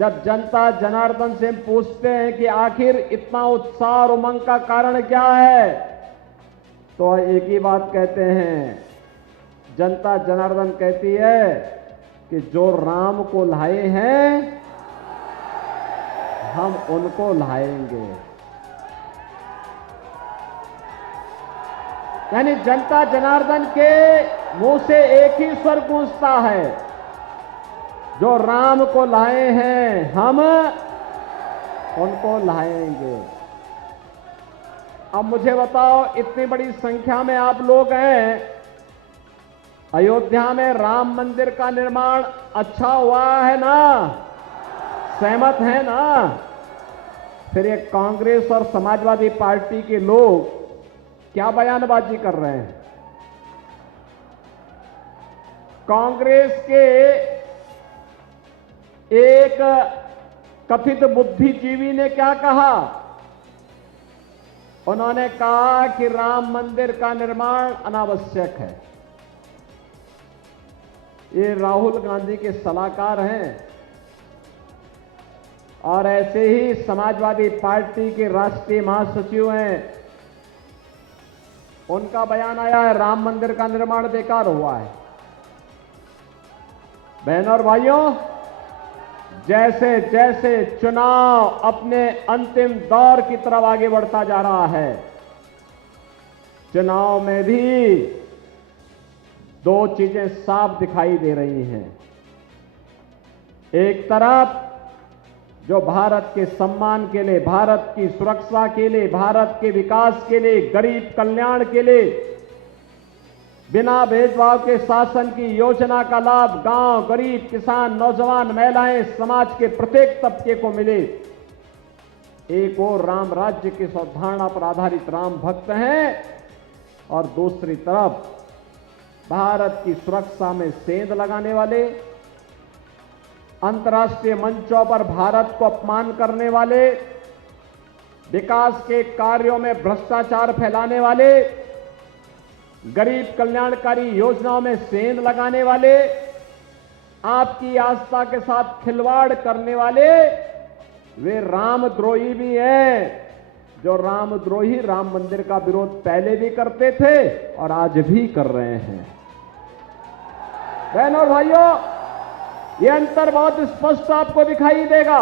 जब जनता जनार्दन से पूछते हैं कि आखिर इतना उत्साह और उमंग का कारण क्या है, तो एक ही बात कहते हैं। जनता जनार्दन कहती है कि जो राम को लाए हैं हम उनको लाएंगे। यानी जनता जनार्दन के मुंह से एक ही स्वर गूंजता है, जो राम को लाए हैं हम उनको लाएंगे। अब मुझे बताओ, इतनी बड़ी संख्या में आप लोग हैं, अयोध्या में राम मंदिर का निर्माण अच्छा हुआ है ना? सहमत है ना? फिर ये कांग्रेस और समाजवादी पार्टी के लोग क्या बयानबाजी कर रहे हैं? कांग्रेस के एक कथित बुद्धिजीवी ने क्या कहा? उन्होंने कहा कि राम मंदिर का निर्माण अनावश्यक है। ये राहुल गांधी के सलाहकार हैं और ऐसे ही समाजवादी पार्टी के राष्ट्रीय महासचिव हैं। उनका बयान आया है राम मंदिर का निर्माण बेकार हुआ है। बहनों और भाइयों, जैसे जैसे चुनाव अपने अंतिम दौर की तरफ आगे बढ़ता जा रहा है, चुनाव में भी दो चीजें साफ दिखाई दे रही हैं। एक तरफ जो भारत के सम्मान के लिए, भारत की सुरक्षा के लिए, भारत के विकास के लिए, गरीब कल्याण के लिए बिना भेदभाव के शासन की योजना का लाभ गांव, गरीब, किसान, नौजवान, महिलाएं, समाज के प्रत्येक तबके को मिले। एक और राम राज्य की अवधारणा पर आधारित राम भक्त हैं और दूसरी तरफ भारत की सुरक्षा में सेंध लगाने वाले, अंतर्राष्ट्रीय मंचों पर भारत को अपमान करने वाले, विकास के कार्यों में भ्रष्टाचार फैलाने वाले, गरीब कल्याणकारी योजनाओं में सेंध लगाने वाले, आपकी आस्था के साथ खिलवाड़ करने वाले, वे रामद्रोही भी हैं। जो रामद्रोही राम मंदिर का विरोध पहले भी करते थे और आज भी कर रहे हैं। बहनों और भाइयों, यह अंतर बहुत स्पष्ट आपको दिखाई देगा।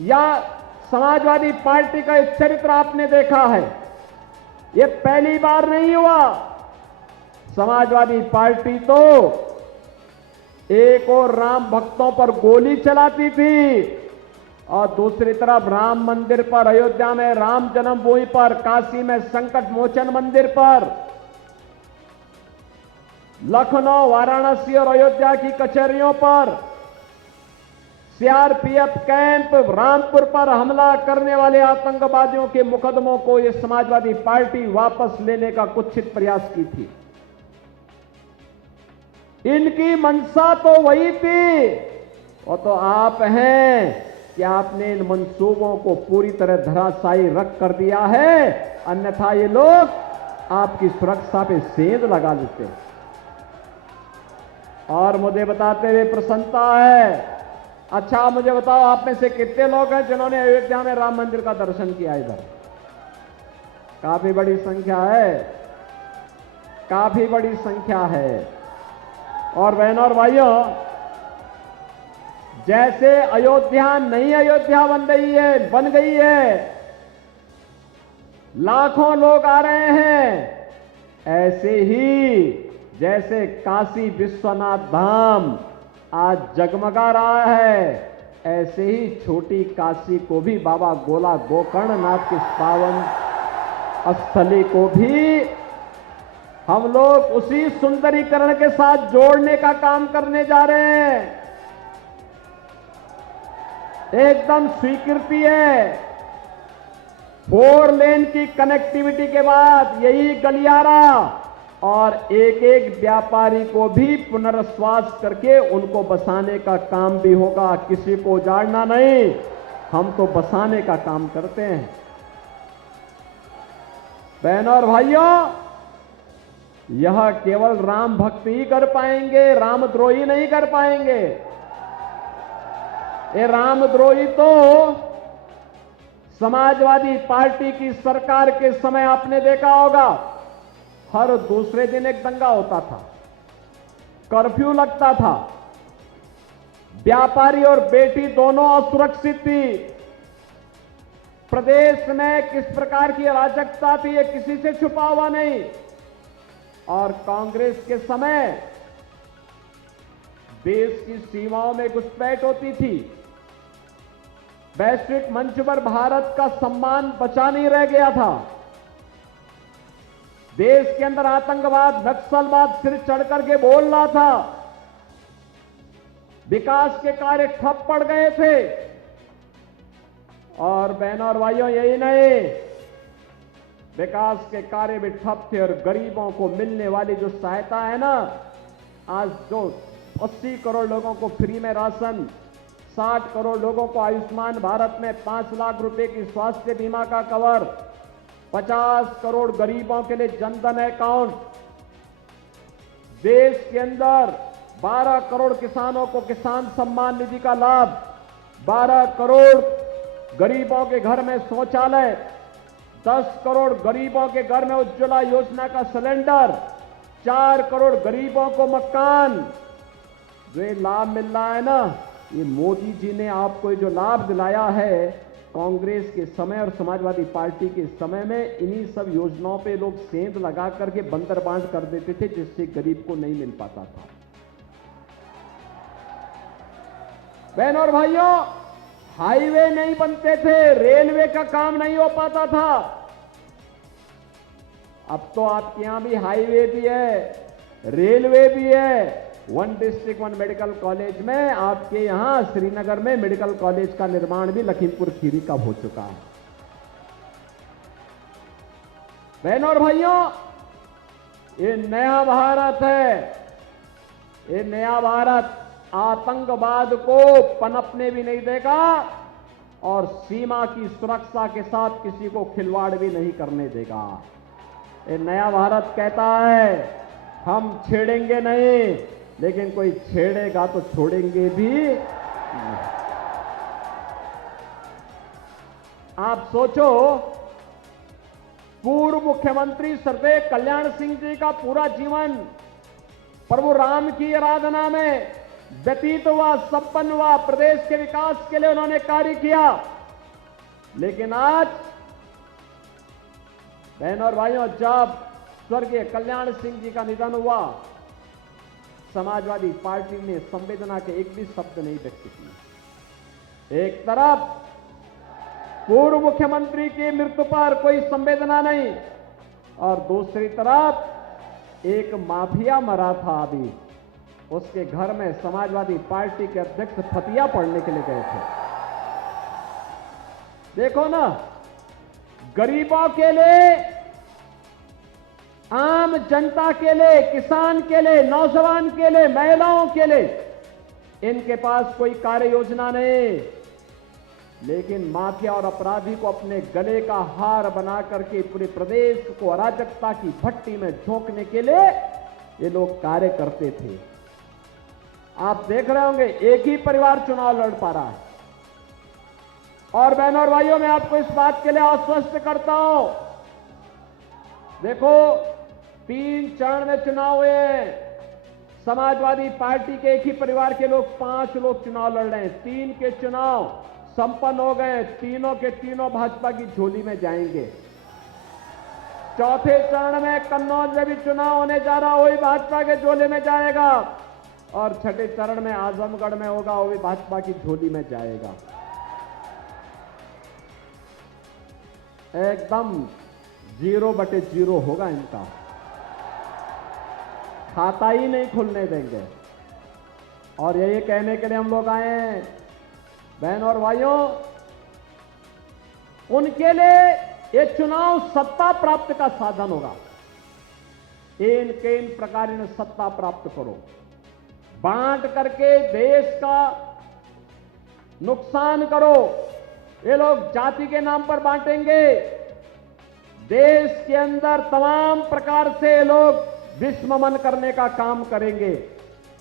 या समाजवादी पार्टी का एक चरित्र आपने देखा है, यह पहली बार नहीं हुआ। समाजवादी पार्टी तो एक और राम भक्तों पर गोली चलाती थी और दूसरी तरफ राम मंदिर पर, अयोध्या में राम जन्मभूमि पर, काशी में संकट मोचन मंदिर पर, लखनऊ, वाराणसी और अयोध्या की कचहरियों पर, सीआरपीएफ कैंप, रामपुर पर हमला करने वाले आतंकवादियों के मुकदमों को यह समाजवादी पार्टी वापस लेने का कुत्सित प्रयास की थी। इनकी मंशा तो वही थी, वो तो आप हैं कि आपने इन मंसूबों को पूरी तरह धराशायी रख कर दिया है, अन्यथा ये लोग आपकी सुरक्षा पे सेंध लगा लेते। और मुझे बताते हुए प्रसन्नता है। अच्छा, मुझे बताओ, आप में से कितने लोग हैं जिन्होंने अयोध्या में राम मंदिर का दर्शन किया? इधर काफी बड़ी संख्या है, काफी बड़ी संख्या है। और बहनों और भाइयों, जैसे अयोध्या नई अयोध्या बन गई है, लाखों लोग आ रहे हैं, ऐसे ही जैसे काशी विश्वनाथ धाम आज जगमगा रहा है, ऐसे ही छोटी काशी को भी, बाबा गोला गोकर्णनाथ की पावन स्थली को भी हम लोग उसी सुंदरीकरण के साथ जोड़ने का काम करने जा रहे हैं। एकदम स्वीकृति है। 4 लेन की कनेक्टिविटी के बाद यही गलियारा और एक एक व्यापारी को भी पुनर्वास करके उनको बसाने का काम भी होगा। किसी को उजाड़ना नहीं, हम तो बसाने का काम करते हैं। बहनों और भाइयों, यह केवल राम भक्त ही कर पाएंगे, रामद्रोही नहीं कर पाएंगे। ये रामद्रोही तो समाजवादी पार्टी की सरकार के समय आपने देखा होगा, हर दूसरे दिन एक दंगा होता था, कर्फ्यू लगता था, व्यापारी और बेटी दोनों असुरक्षित थी। प्रदेश में किस प्रकार की अराजकता थी ये किसी से छुपा हुआ नहीं। और कांग्रेस के समय देश की सीमाओं में घुसपैठ होती थी, वैश्विक मंच पर भारत का सम्मान बचा नहीं रह गया था। देश के अंदर आतंकवाद, नक्सलवाद सिर चढ़ करके बोल रहा था, विकास के कार्य ठप पड़ गए थे। और बहनों और भाइयों, यही नहीं, विकास के कार्य भी ठप थे और गरीबों को मिलने वाली जो सहायता है ना, आज जो 80 करोड़ लोगों को फ्री में राशन, 60 करोड़ लोगों को आयुष्मान भारत में 5 लाख रुपए की स्वास्थ्य बीमा का कवर, 50 करोड़ गरीबों के लिए जनधन अकाउंट, देश के अंदर 12 करोड़ किसानों को किसान सम्मान निधि का लाभ, 12 करोड़ गरीबों के घर में शौचालय, 10 करोड़ गरीबों के घर में उज्ज्वला योजना का सिलेंडर, 4 करोड़ गरीबों को मकान। जो ये लाभ मिल रहा है ना, ये मोदी जी ने आपको जो लाभ दिलाया है, कांग्रेस के समय और समाजवादी पार्टी के समय में इन्हीं सब योजनाओं पे लोग सेंध लगा करके बंदर बांट कर देते थे, जिससे गरीब को नहीं मिल पाता था। बहनों और भाइयों, हाईवे नहीं बनते थे, रेलवे का काम नहीं हो पाता था। अब तो आपके यहां भी हाईवे भी है, रेलवे भी है। 1 डिस्ट्रिक्ट 1 मेडिकल कॉलेज में आपके यहां श्रीनगर में मेडिकल कॉलेज का निर्माण भी लखीमपुर खीरी का हो चुका है। बहनों और भाइयों, ये नया भारत है। ये नया भारत आतंकवाद को पनपने भी नहीं देगा और सीमा की सुरक्षा के साथ किसी को खिलवाड़ भी नहीं करने देगा। ये नया भारत कहता है, हम छेड़ेंगे नहीं, लेकिन कोई छेड़ेगा तो छोड़ेंगे भी नहीं। आप सोचो, पूर्व मुख्यमंत्री स्वर्गीय कल्याण सिंह जी का पूरा जीवन प्रभु राम की आराधना में व्यतीत हुआ, संपन्न हुआ, प्रदेश के विकास के लिए उन्होंने कार्य किया। लेकिन आज बहनों और भाइयों, जब स्वर्गीय कल्याण सिंह जी का निधन हुआ, समाजवादी पार्टी ने संवेदना के एक भी शब्द नहीं व्यक्त किए। एक तरफ पूर्व मुख्यमंत्री की मृत्यु पर कोई संवेदना नहीं, और दूसरी तरफ एक माफिया मरा था अभी, उसके घर में समाजवादी पार्टी के अध्यक्ष फतिया पढ़ने के लिए गए थे। देखो ना, गरीबों के लिए, आम जनता के लिए, किसान के लिए, नौजवान के लिए, महिलाओं के लिए इनके पास कोई कार्य योजना नहीं, लेकिन माफिया और अपराधी को अपने गले का हार बना करके पूरे प्रदेश को अराजकता की भट्टी में झोंकने के लिए ये लोग कार्य करते थे। आप देख रहे होंगे, एक ही परिवार चुनाव लड़ पा रहा है। और बहनों और भाइयों, मैं आपको इस बात के लिए आश्वस्त करता हूं, देखो 3 चरण में चुनाव हुए हैं। समाजवादी पार्टी के एक ही परिवार के लोग 5 लोग चुनाव लड़ रहे हैं। 3 के चुनाव संपन्न हो गए, तीनों के तीनों भाजपा की झोली में जाएंगे। चौथे चरण में कन्नौज में भी चुनाव होने जा रहा, वही भाजपा के झोले में जाएगा। और छठे चरण में आजमगढ़ में होगा, वो भी भाजपा की झोली में जाएगा। एकदम 0/0 होगा इनका, खाता ही नहीं खुलने देंगे। और यही कहने के लिए हम लोग आए हैं, बहनों और भाइयों, उनके लिए ये चुनाव सत्ता प्राप्त का साधन होगा। इन प्रकार इन्हें सत्ता प्राप्त करो, बांट करके देश का नुकसान करो। ये लोग जाति के नाम पर बांटेंगे, देश के अंदर तमाम प्रकार से लोग विस्ममन करने का काम करेंगे।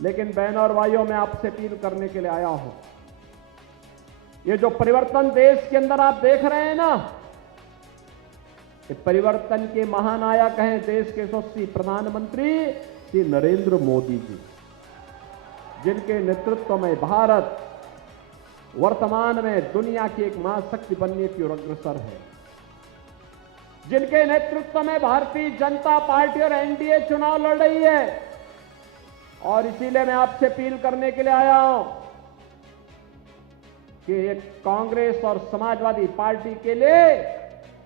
लेकिन बहनों और भाइयों, मैं आपसे अपील करने के लिए आया हूं, ये जो परिवर्तन देश के अंदर आप देख रहे हैं ना, ये परिवर्तन के महानायक हैं देश के यशस्वी प्रधानमंत्री श्री नरेंद्र मोदी जी, जिनके नेतृत्व में भारत वर्तमान में दुनिया की एक महाशक्ति बनने की ओर अग्रसर है, जिनके नेतृत्व में भारतीय जनता पार्टी और एनडीए चुनाव लड़ रही है। और इसीलिए मैं आपसे अपील करने के लिए आया हूं कि एक कांग्रेस और समाजवादी पार्टी के लिए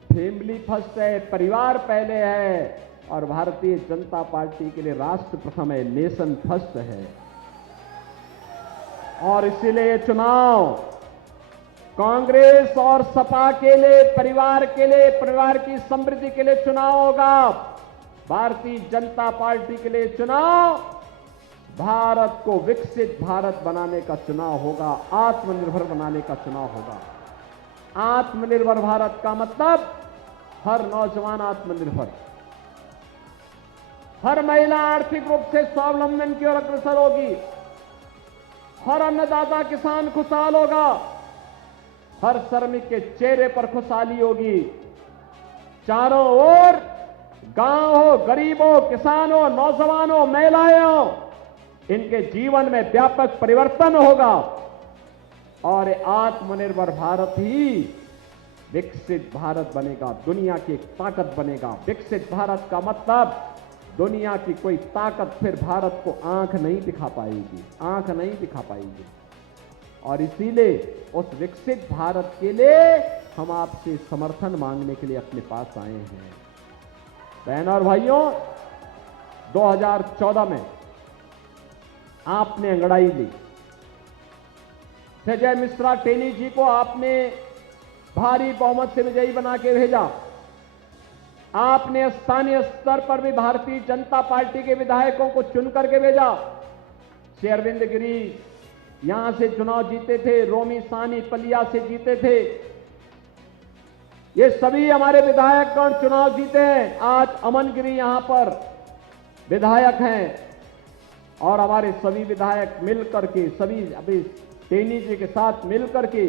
फैमिली फर्स्ट है, परिवार पहले है, और भारतीय जनता पार्टी के लिए राष्ट्र प्रथम है, नेशन फर्स्ट है। और इसीलिए ये चुनाव कांग्रेस और सपा के लिए, परिवार के लिए, परिवार की समृद्धि के लिए चुनाव होगा। भारतीय जनता पार्टी के लिए चुनाव भारत को विकसित भारत बनाने का चुनाव होगा, आत्मनिर्भर बनाने का चुनाव होगा। आत्मनिर्भर भारत का मतलब हर नौजवान आत्मनिर्भर, हर महिला आर्थिक रूप से स्वावलंबन की ओर अग्रसर होगी, हर अन्नदाता किसान खुशहाल होगा, हर श्रमिक के चेहरे पर खुशहाली होगी। चारों ओर गांव हो, गरीब हो, किसान हो, नौजवान हो, महिलाएं हो, इनके जीवन में व्यापक परिवर्तन होगा। और आत्मनिर्भर भारत ही विकसित भारत बनेगा, दुनिया की एक ताकत बनेगा। विकसित भारत का मतलब दुनिया की कोई ताकत फिर भारत को आंख नहीं दिखा पाएगी, आंख नहीं दिखा पाएगी। और इसीलिए उस विकसित भारत के लिए हम आपसे समर्थन मांगने के लिए अपने पास आए हैं। बहन और भाइयों, 2014 में आपने अंगड़ाई ली, संजय मिश्रा टेनी जी को आपने भारी बहुमत से विजयी बना के भेजा। आपने स्थानीय स्तर पर भी भारतीय जनता पार्टी के विधायकों को चुन करके भेजा। श्री अरविंद गिरी यहां से चुनाव जीते थे, रोमी सानी पलिया से जीते थे। ये सभी हमारे विधायकगण चुनाव जीते हैं। आज अमन गिरी यहां पर विधायक हैं और हमारे सभी विधायक मिलकर के, सभी अभी टेनी जी के साथ मिलकर के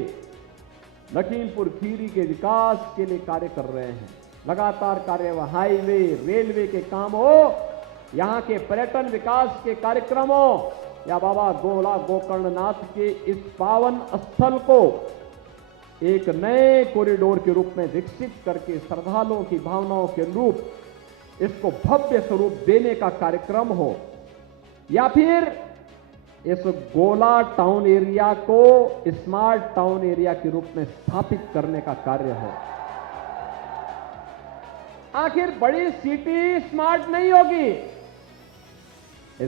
लखीमपुर खीरी के विकास के लिए कार्य कर रहे हैं। लगातार कार्य, हाईवे, रेलवे के काम हो, यहां के पर्यटन विकास के कार्यक्रम हो, या बाबा गोला गोकर्णनाथ के इस पावन स्थल को एक नए कॉरिडोर के रूप में विकसित करके श्रद्धालुओं की भावनाओं के अनुरूप इसको भव्य स्वरूप देने का कार्यक्रम हो, या फिर इस गोला टाउन एरिया को स्मार्ट टाउन एरिया के रूप में स्थापित करने का कार्य हो। आखिर बड़ी सिटी स्मार्ट नहीं होगी,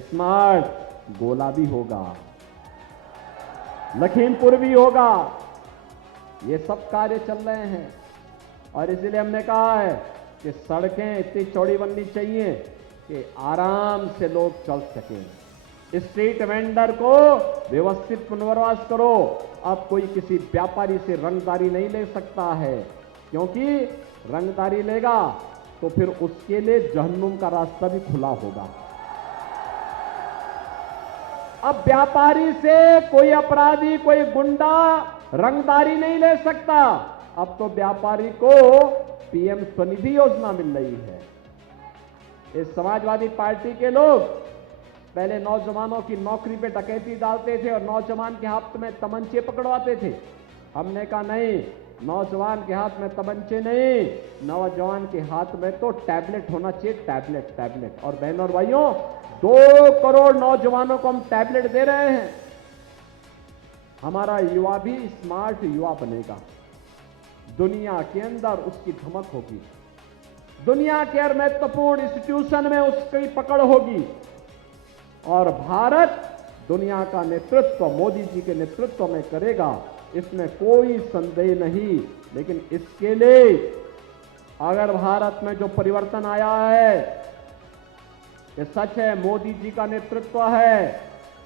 स्मार्ट गोला भी होगा, लखीमपुर भी होगा। ये सब कार्य चल रहे हैं और इसलिए हमने कहा है कि सड़कें इतनी चौड़ी बननी चाहिए कि आराम से लोग चल सकें। स्ट्रीट वेंडर को व्यवस्थित पुनर्वास करो। अब कोई किसी व्यापारी से रंगदारी नहीं ले सकता है, क्योंकि रंगदारी लेगा तो फिर उसके लिए जहन्नुम का रास्ता भी खुला होगा। अब व्यापारी से कोई अपराधी, कोई गुंडा रंगदारी नहीं ले सकता। अब तो व्यापारी को पीएम स्वनिधि योजना मिल रही है। इस समाजवादी पार्टी के लोग पहले नौजवानों की नौकरी पे डकैती डालते थे और नौजवान के हाथ में तमंचे पकड़वाते थे। हमने कहा नहीं, नौजवान के हाथ में तमंचे नहीं, नौजवान के हाथ में तो टैबलेट होना चाहिए, टैबलेट। और बहनों और भाइयों, 2 करोड़ नौजवानों को हम टैबलेट दे रहे हैं। हमारा युवा भी स्मार्ट युवा बनेगा, दुनिया के अंदर उसकी धमक होगी, दुनिया के हर महत्वपूर्ण इंस्टीट्यूशन में उसकी पकड़ होगी और भारत दुनिया का नेतृत्व मोदी जी के नेतृत्व में करेगा, इसमें कोई संदेह नहीं। लेकिन इसके लिए अगर भारत में जो परिवर्तन आया है, ये सच है, मोदी जी का नेतृत्व है,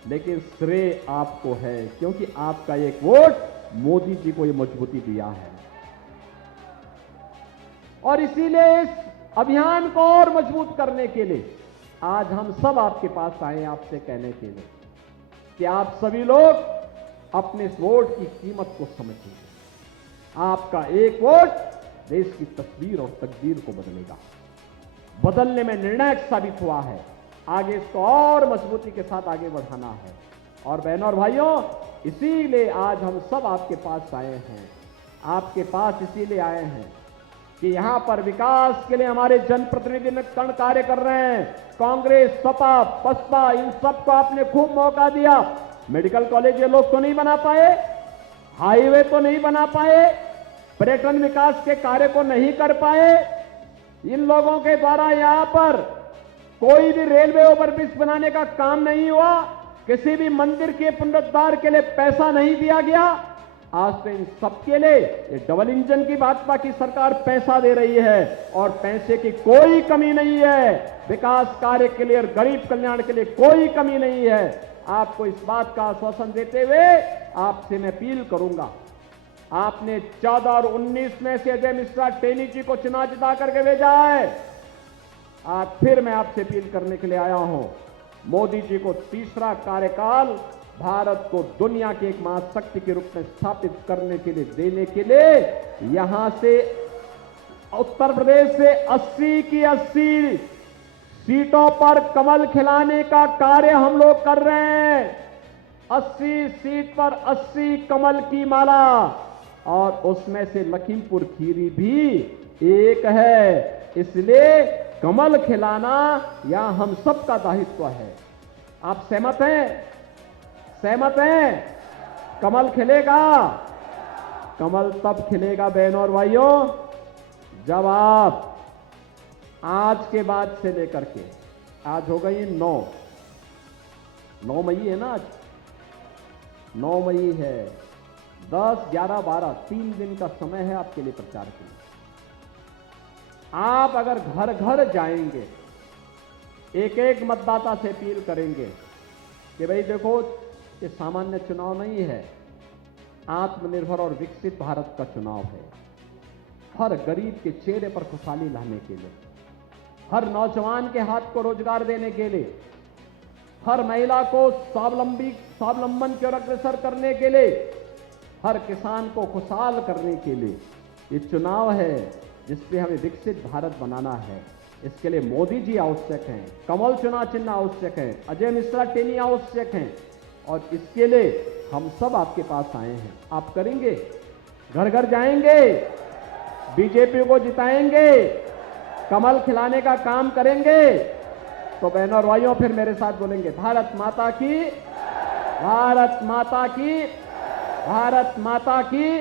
लेकिन श्रेय आपको है, क्योंकि आपका एक वोट मोदी जी को ये मजबूती दिया है। और इसीलिए इस अभियान को और मजबूत करने के लिए आज हम सब आपके पास आए, आपसे कहने के लिए कि आप सभी लोग अपने इस वोट की कीमत को समझिए। आपका एक वोट देश की तस्वीर और तकदीर को बदलेगा, बदलने में निर्णायक साबित हुआ है। आगे इसको और मजबूती के साथ आगे बढ़ाना है। और बहनों और भाइयों, इसीलिए आज हम सब आपके पास आए हैं। आपके पास इसीलिए आए हैं कि यहां पर विकास के लिए हमारे जनप्रतिनिधिगण कार्य कर रहे हैं। कांग्रेस, सपा, बसपा, इन सबको आपने खूब मौका दिया। मेडिकल कॉलेज ये लोग तो नहीं बना पाए, हाईवे तो नहीं बना पाए, पर्यटन विकास के कार्य को नहीं कर पाए। इन लोगों के द्वारा यहां पर कोई भी रेलवे ओवरब्रिज बनाने का काम नहीं हुआ, किसी भी मंदिर के पुनरुद्धार के लिए पैसा नहीं दिया गया। आज तो इन सबके लिए ये डबल इंजन की भाजपा की सरकार पैसा दे रही है और पैसे की कोई कमी नहीं है। विकास कार्य के लिए और गरीब कल्याण के लिए कोई कमी नहीं है। आपको इस बात का आश्वासन देते हुए आपसे मैं अपील करूंगा, आपने 14 और 19 में से अजय मिश्रा टेनी जी को चुनाव जिता करके भेजा है। आज फिर मैं आपसे अपील करने के लिए आया हूं, मोदी जी को तीसरा कार्यकाल भारत को दुनिया की एक महाशक्ति के रूप में स्थापित करने के लिए देने के लिए यहां से उत्तर प्रदेश से 80 की 80 सीटों पर कमल खिलाने का कार्य हम लोग कर रहे हैं। 80 सीट पर 80 कमल की माला, और उसमें से लखीमपुर खीरी भी एक है। इसलिए कमल खिलाना यह हम सबका दायित्व है। आप सहमत हैं? सहमत हैं? कमल खिलेगा। कमल तब खिलेगा बहनों और भाइयों जब आप आज के बाद से लेकर के, आज हो गई 9 मई है ना, आज 9 मई है, 10, 11, 12 3 दिन का समय है आपके लिए प्रचार के लिए। आप अगर घर घर जाएंगे, एक एक मतदाता से अपील करेंगे कि भाई देखो, ये सामान्य चुनाव नहीं है, आत्मनिर्भर और विकसित भारत का चुनाव है। हर गरीब के चेहरे पर खुशहाली लाने के लिए, हर नौजवान के हाथ को रोजगार देने के लिए, हर महिला को स्वावलंबन की ओर अग्रसर करने के लिए, हर किसान को खुशहाल करने के लिए ये चुनाव है जिसपे हमें विकसित भारत बनाना है। इसके लिए मोदी जी आवश्यक हैं, कमल चुनाव चिन्ह आवश्यक है, अजय मिश्रा टेनी आवश्यक हैं, और इसके लिए हम सब आपके पास आए हैं। आप करेंगे? घर घर जाएंगे, बीजेपी को जिताएंगे, कमल खिलाने का काम करेंगे? तो बहनों और भाइयों फिर मेरे साथ बोलेंगे, भारत माता की, भारत माता की, भारत माता की।